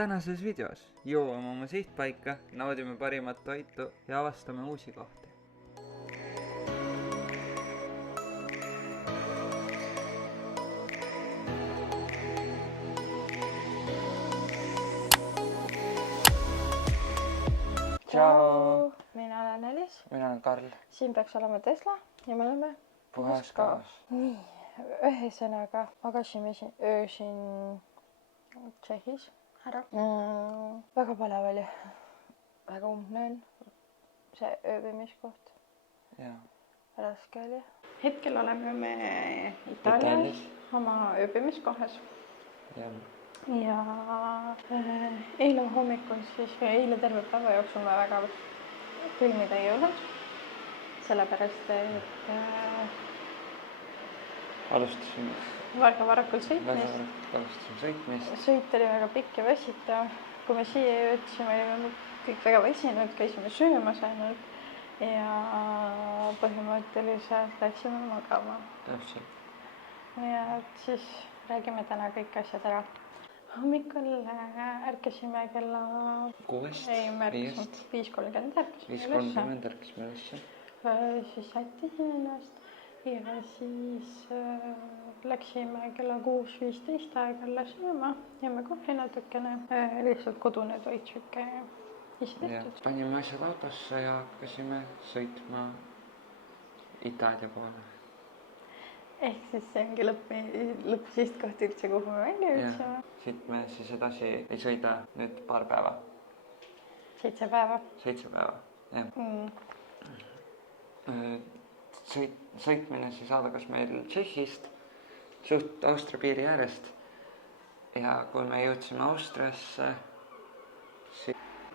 Tänases videos jõuame oma sihtpaika, naudime parimat toitu ja avastame uusi kohti. Tšau! Mina olen Elis. Mina olen Karl. Siin peaks olema Tesla ja me oleme Puhas kaos. Nii, ühesõnaga magasime öösin Tšehhis ära. Väga palev oli. Väga umbne on see ööbimiskoht. Ja. Raske oli. Hetkel oleme me Itaalias oma ööbimiskohas. Ja eile hommikul siis või eile terve päeva jooksul me väga filmida ei olnud. Sellepärast, et alustasime väga varakult sõitmist. Sõit oli väga pikk ja väsitav. Kui me siia jõudsime, olime kõik väga väsinud, käisime söömas ainult ja põhimõtteliselt läksime magama. Täpselt. Ja siis räägime täna kõik asjad ära. Hommikul ärkasime kella 5:30 ärkasime ülesse. Siis sättisime ennast ja siis läksime kella 6:15 aega sööma. Jääme kohvi natukene, lihtsalt kodune toit siuke ise tehtud. Panime asjad autosse ja hakkasime sõitma Itaalia poole. Ehk siis see ongi lõppsihtkoht üldse, kuhu me välja jõudsime. Siit me siis edasi ei sõida nüüd paar päeva. 7 päeva. 7 päeva, jah. Sõitmine siis algas meil Tšehhist, suht Austria piiri äärest. Ja kui me jõudsime Austriasse,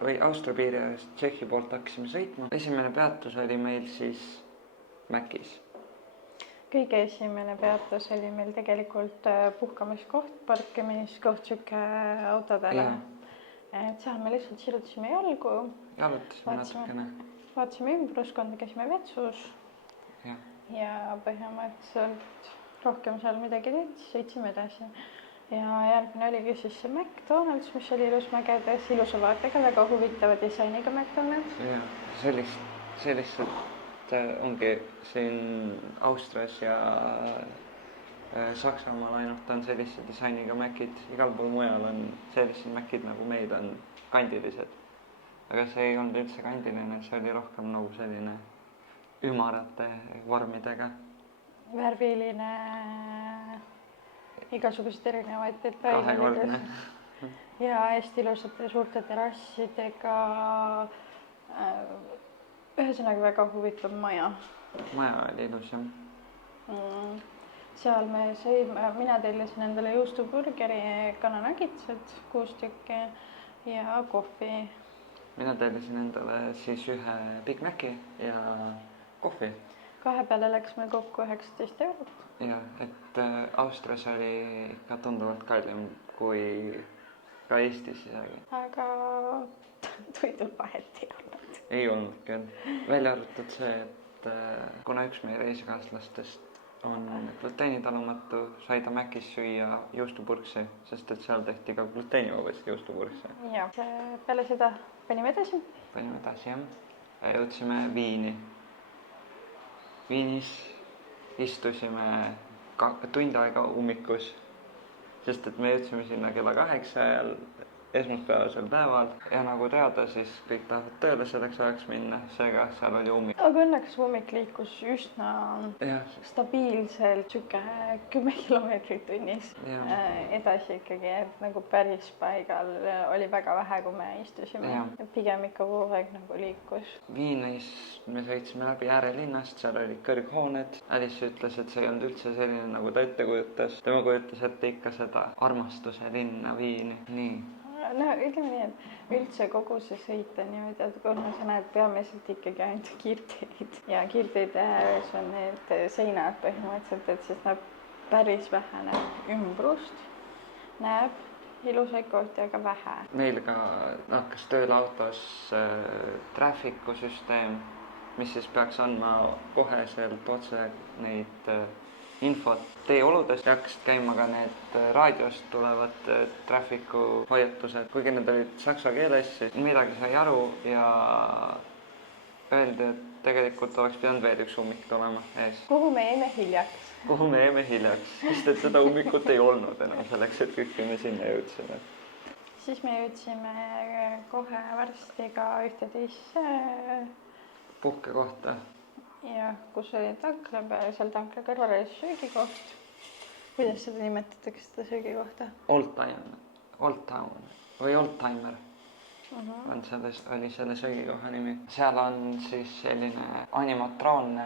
või Austria piiri äärest Tšehhi poolt hakkasime sõitma. Esimene peatus oli meil siis Mäkis. Kõige esimene peatus oli meil tegelikult puhkamiskoht, parkimiskoht siuke autodele. Et seal me lihtsalt sirutasime jalgu. Jalutasime natukene. Vaatasime ümbruskonda, käisime vetsus. Ja põhimõtteliselt rohkem seal midagi teed, sõitsime edasi. Ja järgmine oligi siis see McDonald's, mis oli ilus mägedes, ilusa vaatega, väga huvitava disainiga McDonald's. Ja, see lihtsalt ongi siin Austrias ja Saksamaal ainult on sellise disainiga Mäkid. Igal pool mujal on sellised Mäkid, nagu meil on kandilised. Aga see ei olnud üldse kandiline, see oli rohkem nagu selline ümarate vormidega. Värviline, igasugused erinevaid detaile. Kahekordne. Ja hästi ilusate suurte terrassidega. Ühesõnaga väga huvitav maja. Maja oli ilus, jah. Seal me sõime, mina tellisin endale juustuburgeri, kananagitsed 6 tükki ja kohvi. Mina tellisin endale siis ühe Big Maci ja kohvi. 2 peale läks meil kokku 19 €. Ja, et Austrias oli ikka tunduvalt kallim kui ka Eestis isegi. Aga toidul vahet ei olnud. Ei olnud küll. Välja arvatud see, et kuna üks meie reisikaaslastest on gluteenitalamatu, sai ta Mäkis süüa juustupurksi, sest et seal tehti ka gluteenivabast juustupurksi. Ja, peale seda panime edasi. Panime edasi, jah. Jõudsime Viini. Viinis istusime tund aega ummikus, sest et me jõudsime sinna kella 8 ajal esmaspäevasel päeval ja nagu teada, siis kõik tahavad tööle selleks ajaks minna, seega seal oli ummik. Aga õnneks ummik liikus üsna stabiilselt, siuke 10 kilomeetrit tunnis edasi ikkagi, et nagu päris paigal oli väga vähe, kui me istusime. Pigem ikka kogu aeg nagu liikus. Viinis me sõitsime läbi äärelinnast, seal olid kõrghooned. Alice ütles, et see ei olnud üldse selline, nagu ta ette kujutas. Tema kujutas ette ikka seda armastuse linna Viini. Nii. No ütleme nii, et üldse kogu see sõit on niimoodi, et kuna sa näed peamiselt ikkagi ainult kiirteid ja kiirteid ääres on need seinad põhimõtteliselt, et siis näeb päris vähe näeb ümbrust, näeb ilusaid kohti, aga vähe. Meil ka hakkas tööle autos traffikusüsteem, mis siis peaks andma koheselt otse neid infot teeoludest ja hakkasid käima ka need raadiost tulevad traffiku hoiatused, kuigi need olid saksa keeles, siis midagi sai aru ja öeldi, et tegelikult oleks pidanud veel üks ummik tulema ees. Kuhu me jäime hiljaks? Kuhu me jäime hiljaks, sest et seda ummikut ei olnud enam selleks, et kõik me sinna jõudsime. Siis me jõudsime kohe varsti ka ühte teisse puhkekohta. Ja kus oli tankla peal, seal tankla kõrval oli söögikoht. Kuidas seda nimetatakse, seda söögikohta? Oldtimer on oli selle söögikoha nimi. Seal on siis selline animatroonne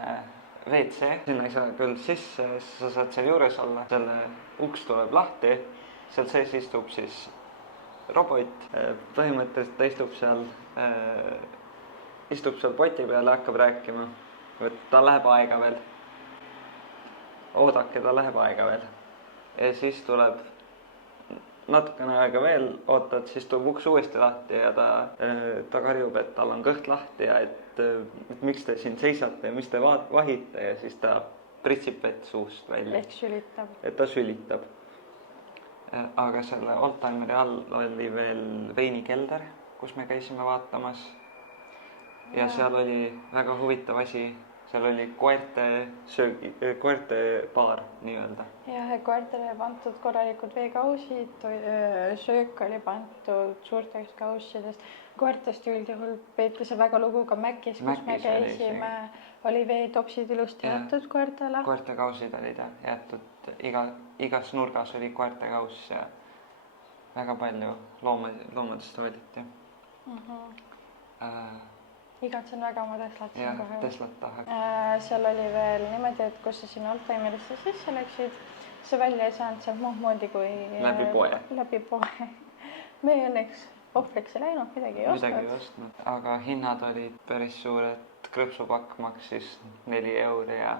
WC. Sinna ei saa küll sisse, sa saad seal juures olla. Selle uks tuleb lahti, seal sees istub siis robot. Põhimõtteliselt ta istub seal poti peal ja hakkab rääkima. Ta läheb aega veel. Oodake, ta läheb aega veel. Ja siis tuleb natukene aega veel, ootad, siis tuleb uks uuesti lahti ja ta karjub, et tal on kõht lahti ja et miks te siin seisate ja mis te vahite ja siis ta pritsib vett suust välja. Ehk sülitab. Et ta sülitab. Aga selle Oldtimeri all oli veel veinikelder, kus me käisime vaatamas. Ja seal oli väga huvitav asi. Seal oli koerte baar nii-öelda. Ja koertele pandud korralikud veekausid, söök oli pandud suurtest kaussidest. Koertest üldjuhul peeti see väga lugu ka Mäkkis, kus me käisime. Oli veetopsid ilusti jäetud koertele. Koerte kausid olid jäetud, igas nurgas oli koerte kaus ja väga palju loomadest hoiditi. Igatsen väga oma Teslat siin kohe. Teslat tahaks. Seal oli veel niimoodi, et kus sa sinna Oldtimerisse sisse läksid, sa välja ei saanud sealt muud moodi kui läbi poe. Me õnneks ohvriks ei läinud, midagi ei ostnud. Aga hinnad olid päris suured. Krõpsupakk maksis 4 euri ja...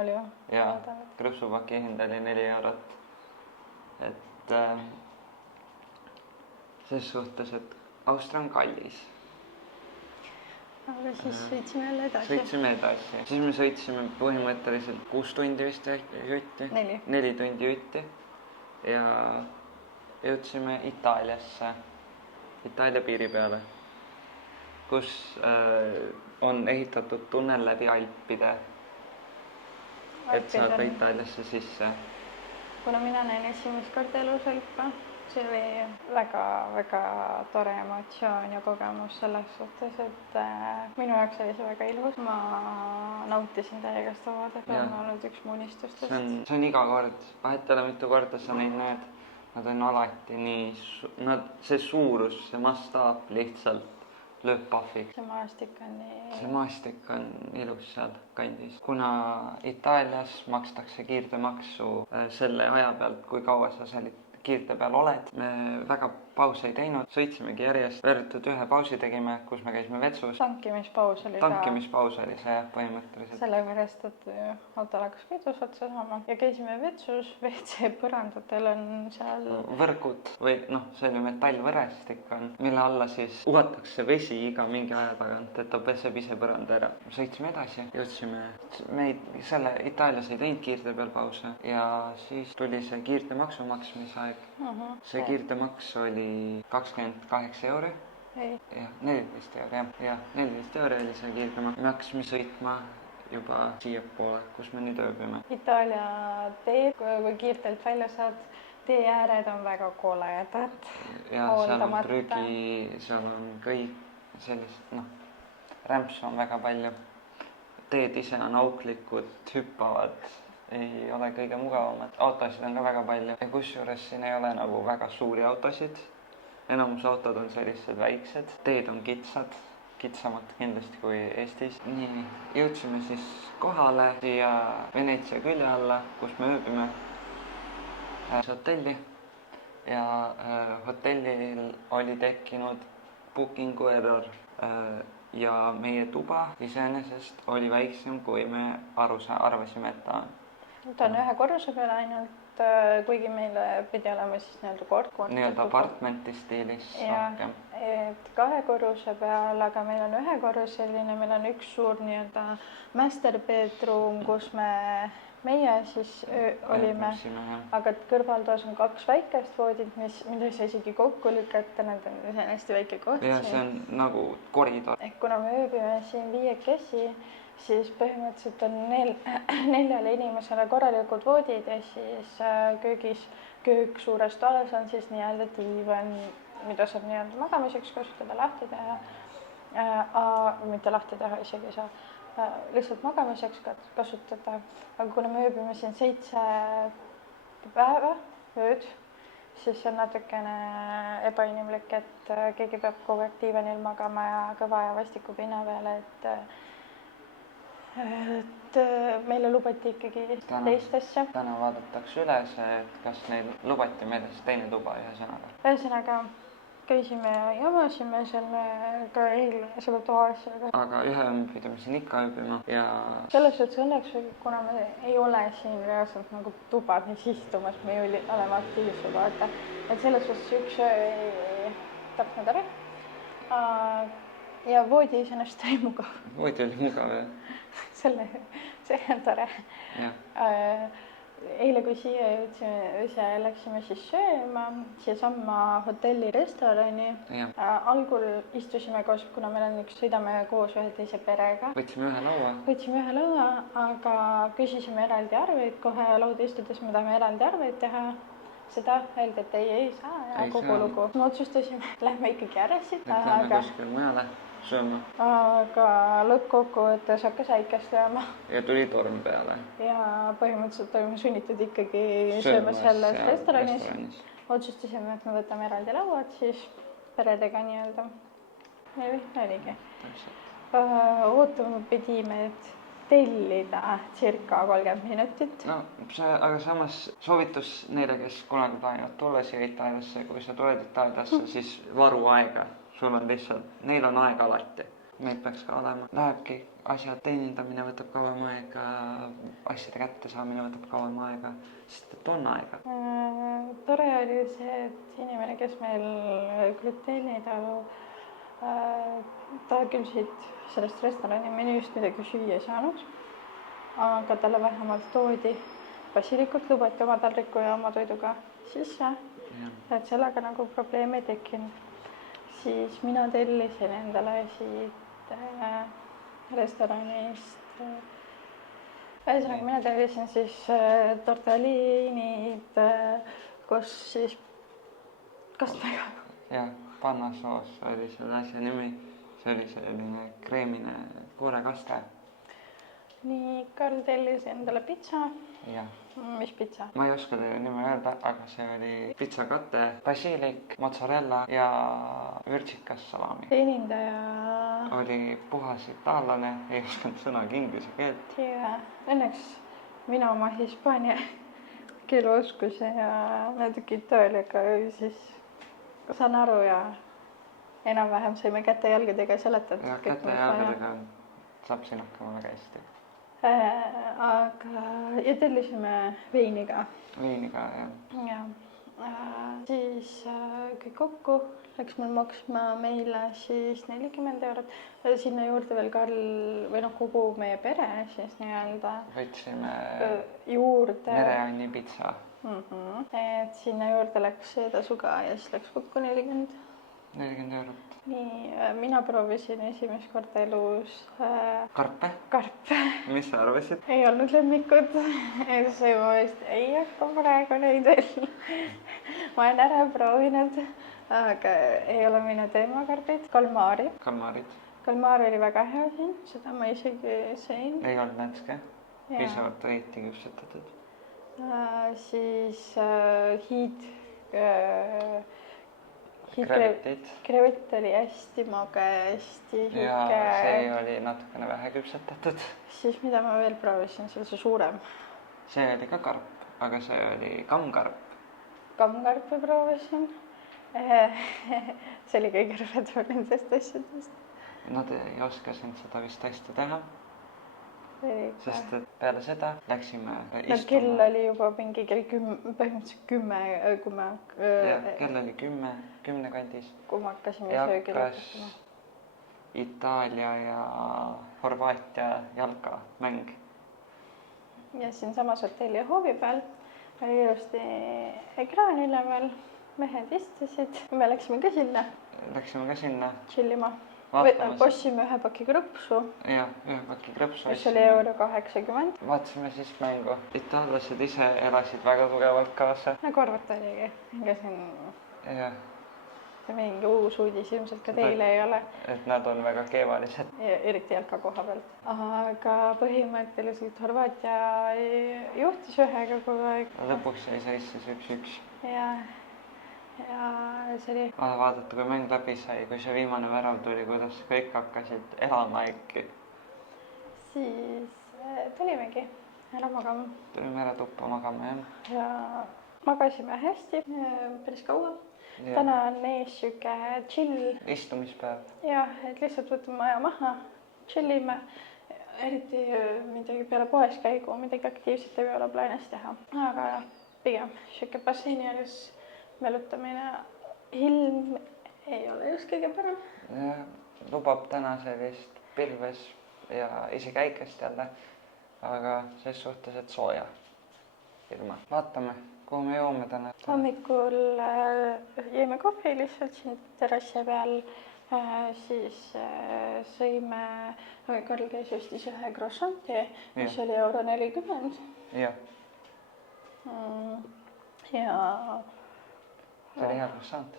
Oli ju? Ja krõpsupaki hind oli 4 eurot. Et ses suhtes, et Austria on kallis. Aga siis sõitsime jälle edasi. Siis me sõitsime põhimõtteliselt 6 tundi vist jutti. 4 tundi jutti. Ja jõudsime Itaaliasse, Itaalia piiri peale, kus on ehitatud tunnel läbi Alpide, et saada Itaaliasse sisse. Kuna mina näin esimest korda elus Alpe, see oli väga tore emotsioon ja kogemus selles suhtes, et minu jaoks oli see väga ilus. Ma nautisin täiega seda vaadet, on olnud üks mu unistustest. See on iga kord, vahet ei ole mitu korda sa neid näed, nad on alati nii, see suurus, see mastaap lihtsalt lööb pahviks. See maastik on ilus seal kandis. Kuna Itaalias makstakse kiirtemaksu selle aja pealt, kui kaua sa seal kiirte peal oled. Me väga pause ei teinud, sõitsimegi järjest. Vertud ühe pausi tegime, kus me käisime vetsus. Tankimispaus oli see põhimõtteliselt. Sellepärast, et autol hakkas kütus otsa saama ja käisime vetsus. WC põrandatel on seal võrgud või see oli metallvõrestik on, mille alla siis uhatakse vesi iga mingi aja tagant, et ta peseb ise põranda ära. Sõitsime edasi, jõudsime. Me Itaalias ei teinud kiirte peal pause ja siis tuli see kiirtemaksu maksmise aeg. See kiirtemaks oli 28 euri. Ja 14 euri, jah. 14 euri oli see kiirtemaks. Me hakkasime sõitma juba siia poole, kus me nüüd ööbime. Itaalia teed, kui kiirtelt välja saad, tee ääred on väga koledad. Ja seal on prügi, seal on kõik sellist, rämpsu on väga palju. Teed ise on auklikud, hüppavad. Ei ole kõige mugavamad. Autosid on ka väga palju. Ja kusjuures siin ei ole nagu väga suuri autosid. Enamus autod on sellised väiksed. Teed on kitsad, kitsamad kindlasti kui Eestis. Nii, jõudsime siis kohale siia Veneetsia külje alla, kus me ööbime. Hotelli. Ja hotellil oli tekkinud bookingu error. Ja meie tuba iseenesest oli väiksem, kui me arvasime, et ta on. Ta on ühe korruse peale ainult, kuigi meile pidi olema siis nii-öelda kord. Nii-öelda apartmenti stiilis. Ja, et 2 korruse peal, aga meil on 1 korruseline, meil on üks suur nii-öelda master bedroom, kus me meie siis olime, aga kõrvaltoas on 2 väikest voodit, mida ei saa isegi kokku lükata, need on hästi väike koht. Ja see on nagu koridor. Ehk kuna me ööbime siin 5 siis põhimõtteliselt on 4 inimesele korralikud voodid ja siis köök suures toas on siis nii-öelda diivan, mida saab nii-öelda magamiseks kasutada, lahti teha. Mitte lahti teha isegi ei saa, lihtsalt magamiseks kasutada. Aga kuna me ööbime siin 7 päeva ööd, siis on natukene ebainimlik, et keegi peab kogu aeg diivanil magama ja kõva ja vastiku pinna peale, et meile lubati ikkagi teistesse. Täna vaadatakse üle see, et kas neil lubati meile siis teine tuba ühesõnaga. Ühesõnaga käisime ja jamasime selle toas. Aga ühe pidime siin ikka ööbima ja... Selles suhtes õnneks, kuna me ei ole siin reaalselt nagu tubades istumas, me oleme aktiivsed, vaata. Et selles suhtes üks ei tapnud ära. Ja voodi iseenesest oli mugav. Voodi oli mugav, jah. See on tore. Eile, kui siia jõudsime, läksime siis sööma siiasamma hotelli restorani. Algul istusime koos, kuna meil on sõidame koos ühe teise perega. Võtsime ühe laua, aga küsisime eraldi arveid. Kohe lauda istudes me tahame eraldi arveid teha. Seda öeldi, et ei saa ja kogu lugu. Me otsustasime, et lähme ikkagi ära siit. Lähme kuskil mujale sööma. Aga lõppkokkuvõttes hakkas äikest lööma. Ja tuli torm peale. Ja põhimõtteliselt olime sunnitud ikkagi sööma selles restoranis. Otsustasime, et me võtame eraldi lauad siis peredega nii-öelda. Oligi. Ootama pidime, et tellida circa 30 minutit. No, aga samas soovitus neile, kes kunagi plaanivad tulla siia Itaaliasse, kui sa tuled Itaaliasse, siis varu aega. Sul on lihtsalt, neil on aega alati. Meil peaks ka olema. Lähebki asjad, teenindamine võtab kauem aega, asjade kätte saamine võtab kauem aega, sest et on aega. Tore oli see, et inimene, kes meil gluteenitalu, ta küll siit sellest restorani menüüst midagi süüa ei saanud, aga talle vähemalt toodi basilikut, lubati oma taldriku ja oma toiduga sisse, et sellega nagu probleemi ei tekkinud. Siis mina tellisin endale siit restoranist, ühesõnaga mina tellisin siis tortellinid koos siis kastmega. Jah, pannasoos oli selle asja nimi, see oli selline kreemine kuurekaste. Nii, Karl tellis endale pitsa. Jah. Mis pitsa? Ma ei oska teile nime öelda, aga see oli pitsakate, basilik, mozzarella ja vürtsikas salami. Teenindaja oli puhas itaallane, ei osanud sõnagi inglise keelt. Ja õnneks mina oma hispaania keeleoskuse ja natuke itaaliaga siis saan aru ja enam-vähem saime käte jalgadega seletatud. Ja käte jalgadega saab siin hakkama väga hästi. Aga ja tellisime veiniga. Veiniga, jah. Ja siis kõik kokku läks meil maksma meile siis 40 €. Sinna juurde veel Karl või kogu meie pere siis nii-öelda. Võtsime juurde Mereanni pitsa. Et sinna juurde läks tasu ka ja siis läks kokku 40 €. Nii, mina proovisin esimest korda elus Karpe. Mis sa arvasid? Ei olnud lemmikud. See ma vist ei hakka praegu neid veel. Ma olen ära proovinud, aga ei ole minu teemakarbid. Kalmaar oli väga hea siin, seda ma isegi sõin. Ei olnud nätske, piisavalt õieti küpsetatud. Siis krevett oli hästi mage, hästi siuke. Ja see oli natukene vähe küpsetatud. Siis mida ma veel proovisin, see oli see suurem. See oli ka karp, aga see oli kammkarp. Kammkarpi proovisin. See oli kõige rõvedam nendest asjadest. Nad ei oska sind seda vist hästi teha. Sest et peale seda läksime istuma. Kell oli juba mingi põhimõtteliselt 10, kui me... Kell oli 10 kandis. Kui me hakkasime söögi lõpetama. Itaalia ja Horvaatia jalkamäng. ja siinsamas hotelli hoovi peal oli ilusti ekraan üleval, mehed istusid, me läksime ka sinna. Läksime ka sinna. Chillima. Ostsime ühe paki krõpsu. Jah, ühe paki krõpsu. Mis oli €80. Vaatasime siis mängu. Itaallased ise elasid väga tugevalt kaasa. Nagu arvata oligi. Jah. See mingi uus uudis ilmselt ka teile ei ole. Et nad on väga keevalised. Eriti jalka koha pealt. Aga põhimõtteliselt Horvaatia juhtis ühega kogu aeg. Lõpuks jäi seisses 1-1. Ja see oli... Vaadata, kui mäng läbi sai, kui see viimane värav tuli, kuidas kõik hakkasid elama äkki. Siis tulimegi ära magama. Tulime ära tuppa magama, jah. Ja magasime hästi, päris kaua. Täna on ees siuke chill. Istumispäev. Jah, et lihtsalt võtame aja maha, chillime. Eriti midagi peale poes käigu, midagi aktiivset ei ole plaanis teha. Aga pigem siuke basseini alles melutamine. Ilm ei ole just kõige parem. Lubab täna sellist pilves ja isegi äikest jälle, aga ses suhtes, et sooja ilma. Vaatame, kuhu me joome täna. Hommikul jõime kohvi lihtsalt siin terrassi peal, siis sõime, Karl käis just ise ühe croissanti, mis oli €40. Jah. Ja... See oli hea croissant.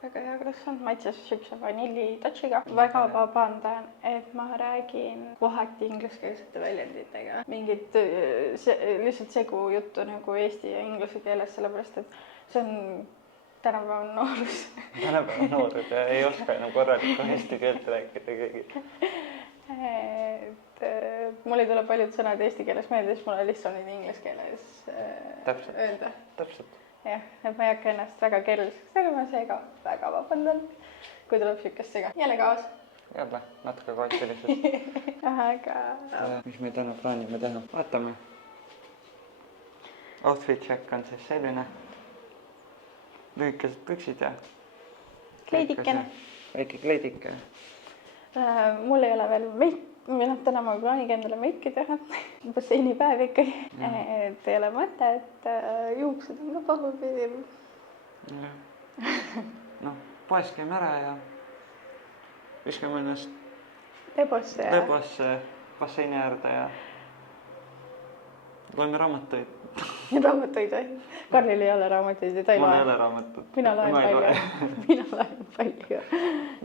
Väga hea croissant, maitses siukse vanillitachiga. Väga vabandan, et ma räägin kohati ingliskeelsete väljenditega. Mingit lihtsalt segu juttu nagu eesti ja inglise keeles, sellepärast et see on tänapäeval noorus. Tänapäeval noored ja ei oska enam korralikku eesti keelt rääkida keegi. Mul ei tule paljud sõnad eesti keeles meelde, siis mulle lihtsalt neid inglise keeles öelda. Täpselt. Jah, et ma ei hakka ennast väga keeruliseks tegema, seega väga vabandan, kui tuleb siukest sega. Jälle kaas. Jälle, natuke kaotilisest. Aga... Mis me täna plaanime teha? Vaatame. Outfit check on siis selline. Lühikesed püksid ja... Kleidikene. Väike kleidike. Mul ei ole veel täna ma plaaniga endale meiki teha. Basseini päev ikkagi. Et ei ole mõte, et juuksed on ka pahupidi. Noh, poes käime ära ja viskame ennast Lebosse basseini äärde ja loeme raamatuid. Raamatuid või? Karlil ei ole raamatuid ja ta ei loe. Mul ei ole raamatut. Mina loen palju. Mina loen palju.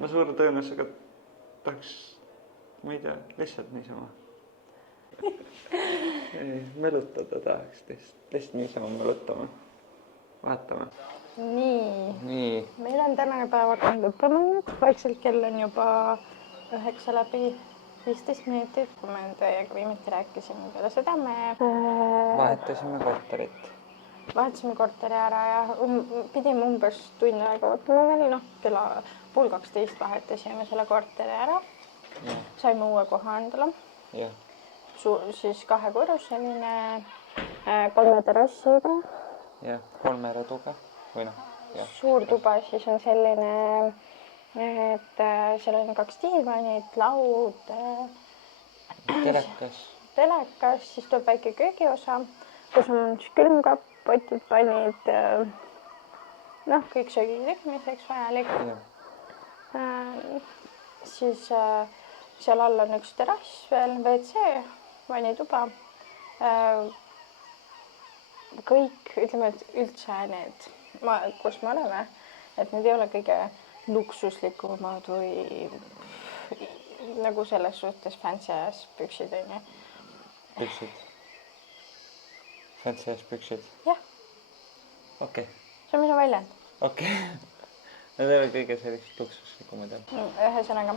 Ma suure tõenäosusega tahaks, ma ei tea, lihtsalt niisama. Melutada tahaks, lihtsalt niisama melutama. Vaatame. Nii. Meil on tänane päevakond lõppenud. Vaikselt kell on juba 9 läbi 15 minutit, kui me teiega viimati rääkisime peale seda. Me vahetasime korterit. Vahetasime korteri ära ja pidime umbes tund aega võtma veel, kella 11:30 vahetasime selle korteri ära. Saime uue koha endale. Siis 2-korruseline 3 terrassiga. Jah, 3 rõduga. Suur tuba siis on selline, et seal on 2 diivanit, laud, telekas, siis tuleb väike köögiosa, kus on külmkapp, potid, pannid, kõik söögi tegemiseks vajalik. Siis seal all on üks terrass veel, WC, vannituba. Kõik, ütleme, et üldse need, kus me oleme, et need ei ole kõige luksuslikumad või nagu selles suhtes fancy ass püksid, on ju. Püksid? Fancy ass püksid? Jah. Okei. See on minu väljend. Okei. Need ei ole kõige sellist luksuslikumad. Ühesõnaga,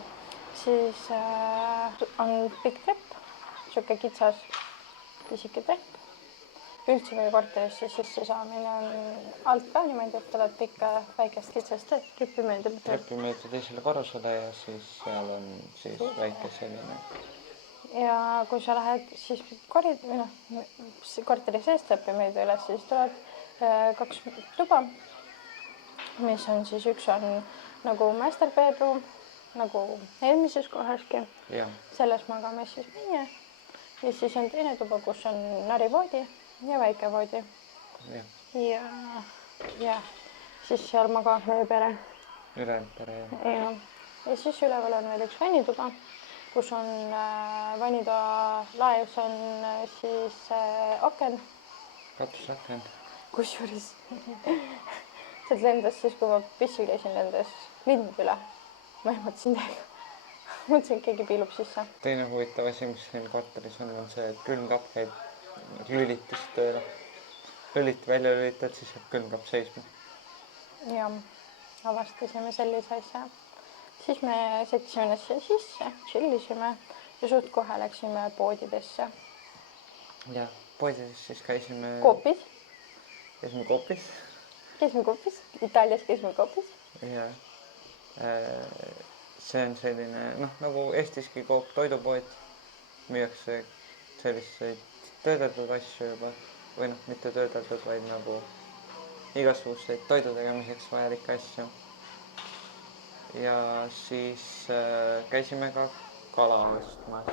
siis on pikk trepp, siuke kitsas pisike trepp. Üldse meie korterisse sisse saamine on alt ka niimoodi, et oled pikka väikest kitsast treppi mööda. Treppi mööda teisele korrusele ja siis seal on siis väike selline. Ja kui sa lähed siis korteri sees treppi mööda üles, siis tuleb 2 tuba, mis on siis üks on nagu master bedroom, nagu eelmises kohaski. Selles magame siis meie. ja siis on teine tuba, kus on narivoodi ja väike voodi. Ja siis seal magab meie pere. Ülejäänud pere, jah. Ja siis üleval on veel üks vannituba, kus on vannitoa laes on siis aken. Katusaken. Kusjuures sealt lendas siis, kui ma pissil käisin, lendas lind üle. Ma ehmatasin täiega. Mõtlesin, et keegi piilub sisse. Teine huvitav asi, mis siin korteris on see, et külmkapp käib lülitust tööle. Välja lülitad, siis jääb külmkapp seisma. Ja avastasime sellise asja. Siis me sättisime ennast siia sisse, chillisime ja suht kohe läksime poodidesse. Ja poodides siis käisime... Coopis. Käisime Coopis. Käisime Coopis. Itaalias käisime Coopis. Ja see on selline, nagu Eestiski Coop toidupood. Müüakse selliseid töödeldud asju juba. Või mitte töödeldud, vaid nagu igasuguseid toidu tegemiseks vajalikke asju. Ja siis käisime ka kala ostmas.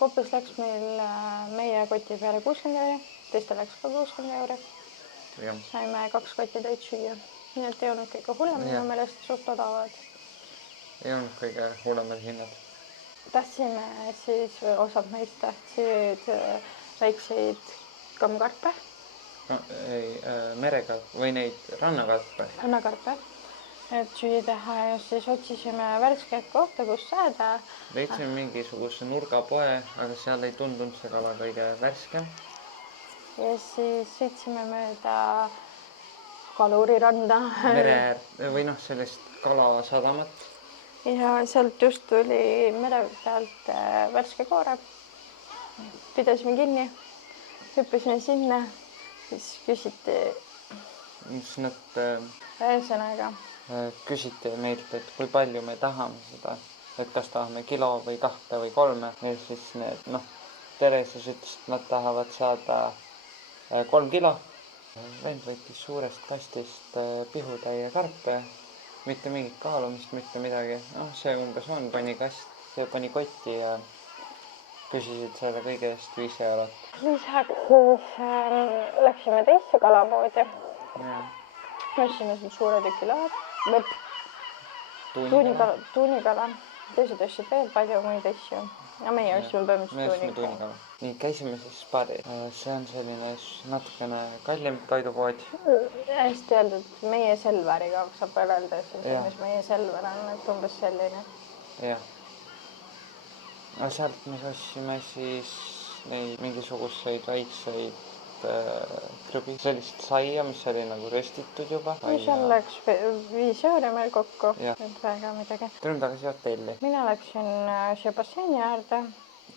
Coopis läks meil meie koti peale 60 €, teiste läks ka 60 €. Saime 2 kotti täit süüa. Nii et ei olnud kõige hullem, minu meelest suht odavad. Ei olnud kõige hullemad hinnad. Tahtsime siis, või osad meist tahtsid väikseid kammkarpe. Merekarp või neid rannakarpe. Rannakarpe, et süüa teha ja siis otsisime värsket kohta, kus saada. Leidsime mingisuguse nurgapoe, aga seal ei tundunud see kala kõige värskem. Ja siis sõitsime mööda kaluriranda. Või sellist kalasadamat. Ja sealt just tuli mere pealt värske koore. Pidasime kinni, hüppasime sinna, siis küsiti... Ühesõnaga. Küsiti meilt, et kui palju me tahame seda, et kas tahame kilo või 2 või 3. Ja siis need, Tereses ütles, et nad tahavad saada 3 kilo. Vend võttis suurest kastist pihutäie karpe, mitte mingit kaalumist, mitte midagi. See umbes on, pani kotti ja küsisid selle kõige eest 5 €. Lisaks läksime teisse kalapoodi. Ostsime siin suure tükilaad, tuunikala. Teised ostsid veel palju muid asju. Ja meie ostsime põhimõtteliselt tuunikala. Nii, käisime siis spaaris. See on selline natukene kallim toidupood. Hästi öeldud, meie Selveriga saab võrrelda, mis meie Selver on, et umbes selline. Jah. Sealt me ostsime siis neid mingisuguseid väikseid krõbi, sellist saia, mis oli nagu röstitud juba. Seal läks 5 € meil kokku, et väga midagi. Tulime tagasi hotelli. Mina läksin siia basseini äärde.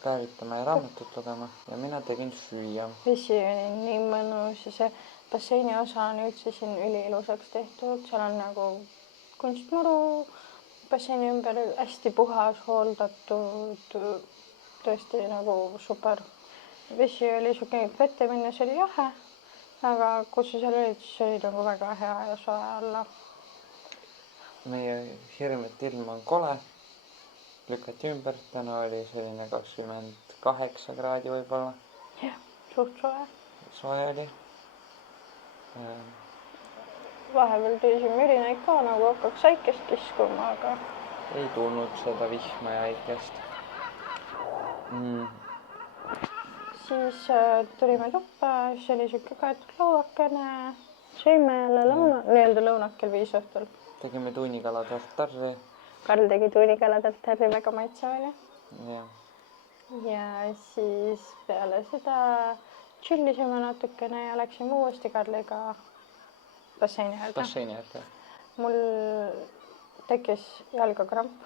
Päevitama ja raamatut lugema ja mina tegin süüa. Vesi oli nii mõnus ja see basseini osa on üldse siin üliilusaks tehtud. Seal on nagu kunstmuru basseini ümber, hästi puhas, hooldatud, tõesti nagu super. Vesi oli siuke vette minnes oli jahe, aga kus sa seal olid, siis oli nagu väga hea ja soe olla. Meie hirm, et ilm on kole, lükati ümber. Täna oli selline 28 kraadi võib-olla. Jah, suht soe. Soe oli. Vahepeal tuli siin mürinaid ka, nagu hakkaks äikest kiskuma, aga... Ei tulnud seda vihma ja äikest. Siis tulime tuppa, siis oli siuke kaetud lauakene. Sõime jälle nii-öelda lõunat kell 5 õhtul. Tegime tuunikala tartarri. Karl tegi tuunikala tartarri, väga maitse oli. Ja siis peale seda chillisime natukene ja läksime uuesti Karliga basseini äärde. Mul tekkis jalga kramp.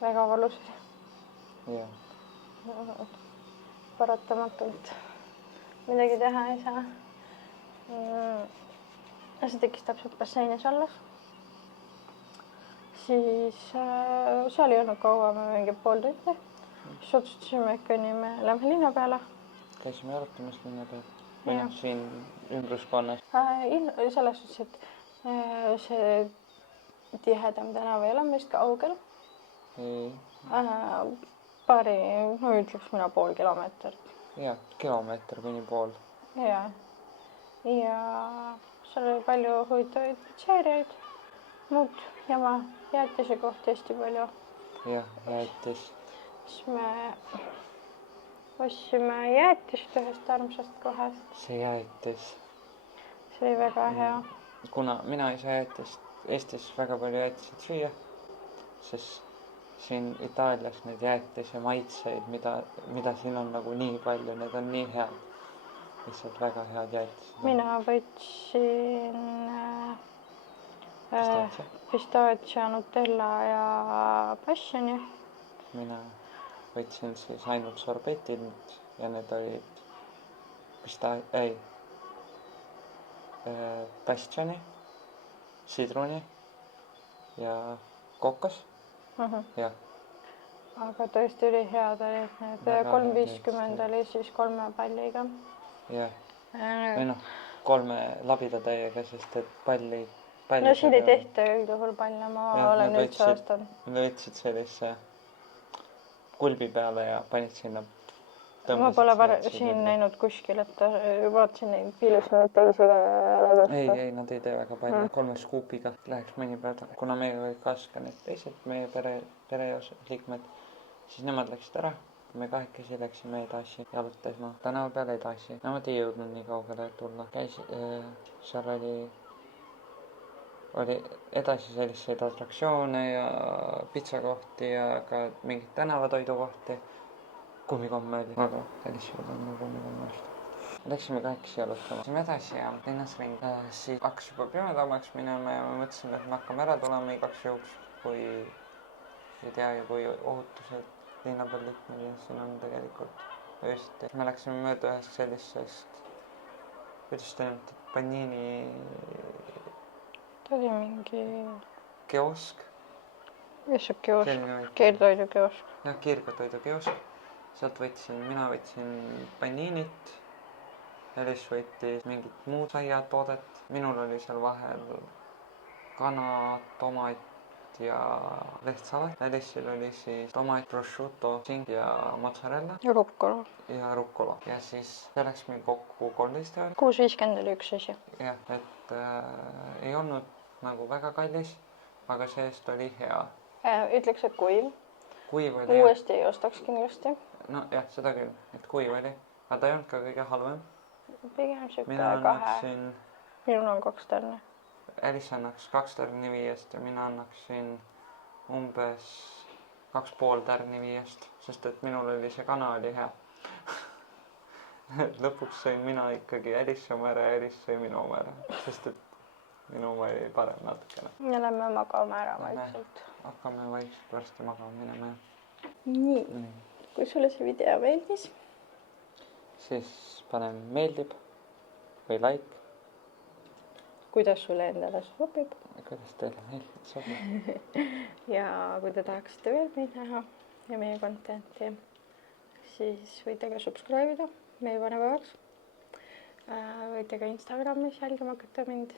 Väga valus oli. Paratamatult midagi teha ei saa. See tekkis täpselt basseinis alles. Siis seal ei olnud kaua, me mingi pool tundi. Siis otsustasime, et kõnnime, lähme linna peale. Käisime jalutamas linna peal. Või siin ümbruskonnas. Selles suhtes, et see tihedam tänav ei ole meist kaugel. no ütleks mina pool kilomeetrit. Jah, kilomeeter kuni pool. Ja seal oli palju huvitavaid seeriaid, muud jama, jäätise kohta hästi palju. Jah, jäätis. Siis me ostsime jäätist ühest armsast kohast. See jäätis. See oli väga hea. Kuna mina ei saa jäätist Eestis väga palju jäätiseid süüa, sest siin Itaalias need jäätise maitseid, mida siin on nagu nii palju, need on nii head. Lihtsalt väga head jäätised. Mina võtsin pistaatia, nutella ja passioni. Mina võtsin siis ainult sorbetid ja need olid passioni, sidruni ja kokos. Jah. Aga tõesti oli head, olid need 3,50 oli siis 3 palliga. Jah. Või noh, 3 labidatäiega, sest et palli... No siin ei tehta üldjuhul palle, ma olen üldse aastanud. Nad võtsid sellise kulbi peale ja panid sinna. Ma pole siin näinud kuskil, et vaatasin neid piilusmeid teisi lagasta. Ei, nad ei tee väga palju. 3 skuupiga läheks mõni päev. Kuna meiega olid kaasa ka need teised meie pereliikmed, siis nemad läksid ära. Me kahekesi läksime edasi, jalutasime tänava peale edasi. Nemad ei jõudnud nii kaugele tulla. Seal oli edasi selliseid atraktsioone ja pitsakohti ja ka mingid tänavatoidukohti. Kummikomme oli. Aga sellised on nagu kummikommest. Läksime kahekesi jalutama. Läksime edasi ja linnasring. Siis hakkas juba pimedamaks minema ja me mõtlesime, et me hakkame ära tulema igaks juhuks, kui ei tea ju, kui ohutused linna peal liikmel ja siin on tegelikult öösiti. Me läksime mööda ühest sellisest, kuidas ta nimetab, Panini... Ta oli mingi... Kiosk. Mis on kiosk? Keeltoidu kiosk. Jah, kiirtoidu kiosk. Sealt mina võtsin Paninit. Elis võttis mingit muud saiatoodet. Minul oli seal vahel kana, tomat ja lehtsalat. Elisil oli siis tomat, prosciutto, sing ja mozzarella. Ja rucola. Ja siis läks meil kokku 13 €. 6,50 oli üks asi. Jah, et ei olnud nagu väga kallis, aga seest oli hea. Ütleks, et kuiv. Kuiv oli. Uuesti ei ostaks kindlasti. No jah, seda küll, et kuiv oli. Aga ta ei olnud ka kõige halvem. Pigem siuke 2. Minul on 2 tärni. Elis annaks 2 tärni 5 ja mina annaksin umbes 2,5 tärni 5, sest et minul oli see kana oli hea. Lõpuks sõin mina ikkagi Elisse oma ära ja Elis sõi minu oma ära, sest et minu oma oli parem natukene. Ja lähme magama ära vaikselt. Hakkame vaikselt varsti magama minema. Nii. Kui sulle see video meeldis, siis pane meeldib või like. Kuidas sulle endale sobib. Kuidas teile sobib. Ja kui te tahaksite veel meid näha ja meie contenti, siis võite ka subscribe'ida meie panevajaks. Võite ka Instagramis jälgima hakata mind.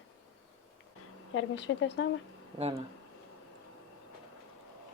Järgmises videos näeme.